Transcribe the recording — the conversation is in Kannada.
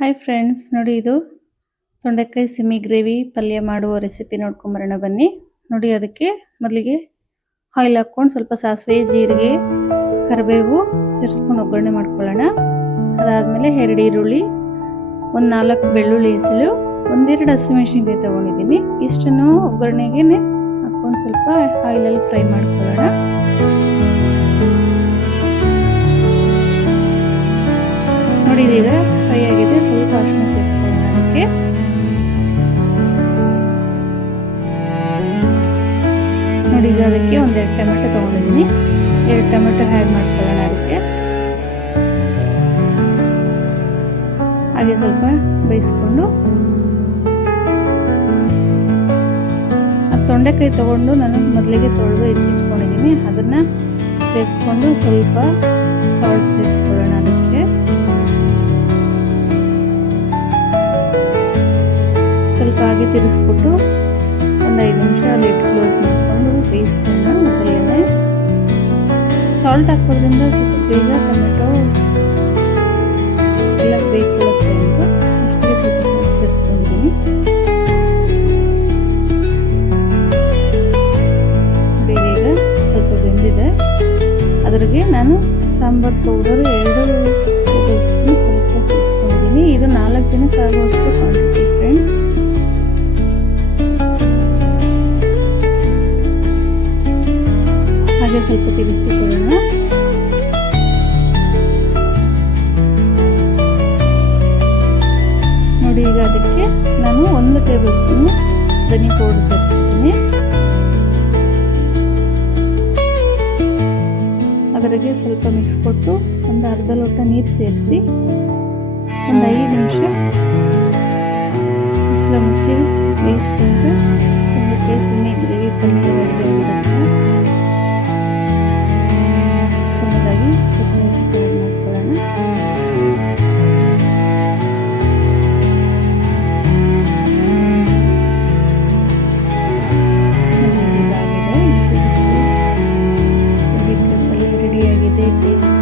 ಹಾಯ್ ಫ್ರೆಂಡ್ಸ್, ನೋಡಿ ಇದು ತೊಂಡೆಕಾಯಿ ಸಿಮಿ ಗ್ರೇವಿ ಪಲ್ಯ ಮಾಡುವ ರೆಸಿಪಿ ನೋಡ್ಕೊಂಬರೋಣ ಬನ್ನಿ. ನೋಡಿ ಅದಕ್ಕೆ ಮೊದಲಿಗೆ ಆಯಿಲ್ ಹಾಕ್ಕೊಂಡು ಸ್ವಲ್ಪ ಸಾಸಿವೆ, ಜೀರಿಗೆ, ಕರಿಬೇವು ಸೇರಿಸ್ಕೊಂಡು ಒಗ್ಗರಣೆ ಮಾಡ್ಕೊಳ್ಳೋಣ. ಅದಾದಮೇಲೆ 2 ಈರುಳ್ಳಿ, 4 ಬೆಳ್ಳುಳ್ಳಿ ಹೆಸಳು, 1-2 ಹಸಿಮೆಣಸಿನ್ಕಾಯಿ ತೊಗೊಂಡಿದ್ದೀನಿ. ಇಷ್ಟನ್ನು ಒಗ್ಗರಣೆಗೆ ಹಾಕ್ಕೊಂಡು ಸ್ವಲ್ಪ ಆಯಿಲಲ್ಲಿ ಫ್ರೈ ಮಾಡ್ಕೊಳ್ಳೋಣ. ನೋಡಿ ಇದೀಗ ಫ್ರೈ ಆಗಿದೆ. ಸ್ವಲ್ಪ ಅರಿಶಿನ ಸೇರಿಸ್ಕೊಳ್ಳೋಣ ಅದಕ್ಕೆ. ನೋಡಿ ಈಗ ಅದಕ್ಕೆ 1-2 ಟೊಮೆಟೊ ತೊಗೊಂಡಿದ್ದೀನಿ. 2 ಟೊಮೆಟೊ ಆ್ಯಡ್ ಮಾಡ್ಕೊಳ್ಳೋಣ ಅದಕ್ಕೆ. ಹಾಗೆ ಸ್ವಲ್ಪ ಬೇಯಿಸ್ಕೊಂಡು ತೊಂಡೆಕಾಯಿ ತೊಗೊಂಡು ನಾನು ಮೊದಲಿಗೆ ತೊಳೆದು ಹೆಚ್ಚಿಟ್ಕೊಂಡಿದ್ದೀನಿ. ಅದನ್ನು ಸೇರಿಸ್ಕೊಂಡು ಸ್ವಲ್ಪ ಸಾಲ್ಟ್ ಸೇರಿಸ್ಕೊಳ್ಳೋಣ ಅದಕ್ಕೆ. ಸ್ವಲ್ಪ ಹಾಗೆ ತಿರ್ಗಿಸ್ಬಿಟ್ಟು 5 ನಿಮಿಷ ಲಿಡ್ ಕ್ಲೋಸ್ ಮಾಡಿಕೊಂಡು ಬೇಯಿಸೋಣ. ಅದರಲ್ಲೇ ಸಾಲ್ಟ್ ಹಾಕೋದ್ರಿಂದ ಸ್ವಲ್ಪ ಬೇಗ ಟೊಮೆಟೊ ಎಲ್ಲ ಬೇಯಿಕೊಳ್ಳುತ್ತೆ ಅಂತ ಅಷ್ಟಿಗೆ ಸ್ವಲ್ಪ ಸಾಲ್ಟ್ ಸೇರಿಸ್ಕೊಂಡಿದ್ದೀನಿ. ಬೇಗ ಸ್ವಲ್ಪ ಬೆಂದಿದೆ. ಅದರಿಗೆ ನಾನು ಸಾಂಬಾರು ಪೌಡರ್ 2 ಟೇಬಲ್ ಸ್ಪೂನ್ ಸ್ವಲ್ಪ ಸೇರಿಸ್ಕೊಂಡಿದ್ದೀನಿ. ಇದು 4 ಜನಕ್ಕೆ ಆಗುವಷ್ಟು ಕ್ವಾಂಟಿಟಿ ಫ್ರೆಂಡ್ಸ್. ಹಾಗೆ ಸ್ವಲ್ಪ ತಿರುಗಿಸಿಕೊಳ್ಳೋಣ. ನೋಡಿ ಈಗ ಅದಕ್ಕೆ ನಾನು 1 ಟೇಬಲ್ ಸ್ಪೂನ್ ಧನಿಯಾ ಪೌಡರ್ ಸೇರಿಸ್ಕೊತೀನಿ. ಅದರಿಗೆ ಸ್ವಲ್ಪ ಮಿಕ್ಸ್ ಕೊಟ್ಟು ಒಂದು ಅರ್ಧ ಲೋಟ ನೀರು ಸೇರಿಸಿ 5 ನಿಮಿಷ ಮುಚ್ಚಳ ಮುಚ್ಚಿ ಬೇಯಿಸ್ಕೊಂಡ್ರೆ ಇದಕ್ಕೆ ಸಿಮಿ ಗ್ರೇವಿ ಪಲ್ಯ ರೆಡಿ ಆಗಿರುತ್ತೆ. ಕೊನೆಯದಾಗಿ ಕೊತ್ತಂಬರಿ ಮಾಡ್ಕೊಳ್ಳೋಣ. ಇದಾಗಿದೆ ಬಿಸಿ ಬಿಸಿ ಪಲ್ಯ ರೆಡಿಯಾಗಿದೆ. ಟೇಸ್ಟ್